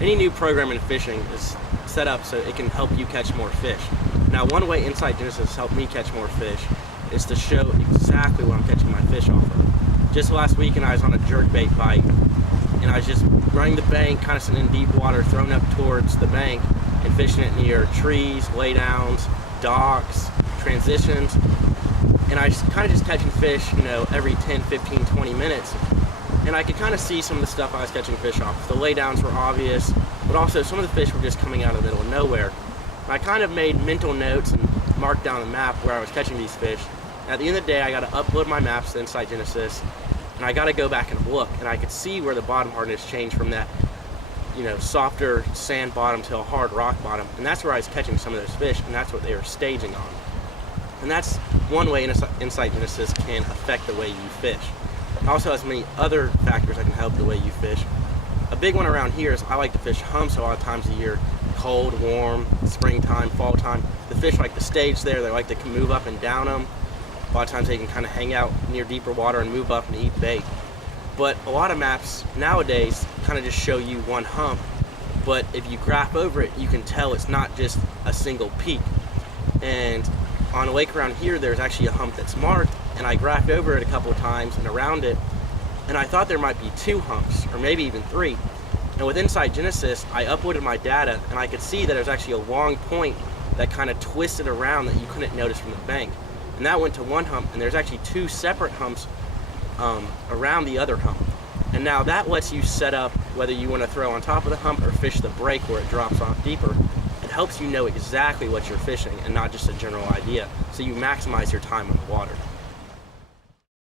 Any new program in fishing is set up so it can help you catch more fish. Now, one way Insight Genesis helped me catch more fish is to show exactly what I'm catching my fish off of. Just last weekend I was on a jerkbait bite, and I was just running the bank, kind of sitting in deep water, thrown up towards the bank, and fishing it near trees, laydowns, docks, transitions, and I was kind of just catching fish, you know, every 10, 15, 20 minutes. And I could kind of see some of the stuff I was catching fish off. The laydowns were obvious, but also some of the fish were just coming out of the middle of nowhere. And I kind of made mental notes and marked down the map where I was catching these fish. And at the end of the day, I got to upload my maps to Insight Genesis, and I got to go back and look, and I could see where the bottom hardness changed from that, you know, softer sand bottom to a hard rock bottom. And that's where I was catching some of those fish, and that's what they were staging on. And that's one way Insight Genesis can affect the way you fish. It also has many other factors that can help the way you fish. A big one around here is I like to fish humps a lot of times a year. Cold, warm, springtime, fall time. The fish like to stage there. They like to move up and down them. A lot of times they can kind of hang out near deeper water and move up and eat bait. But a lot of maps nowadays kind of just show you one hump. But if you graph over it, you can tell it's not just a single peak. And on a lake around here, there's actually a hump that's marked, and I graphed over it a couple of times and around it, and I thought there might be 2 humps, or maybe even 3. And with Insight Genesis, I uploaded my data, and I could see that there's actually a long point that kind of twisted around that you couldn't notice from the bank. And that went to one hump, and there's actually 2 separate humps around the other hump. And now that lets you set up whether you want to throw on top of the hump or fish the break where it drops off deeper. It helps you know exactly what you're fishing and not just a general idea, so you maximize your time on the water.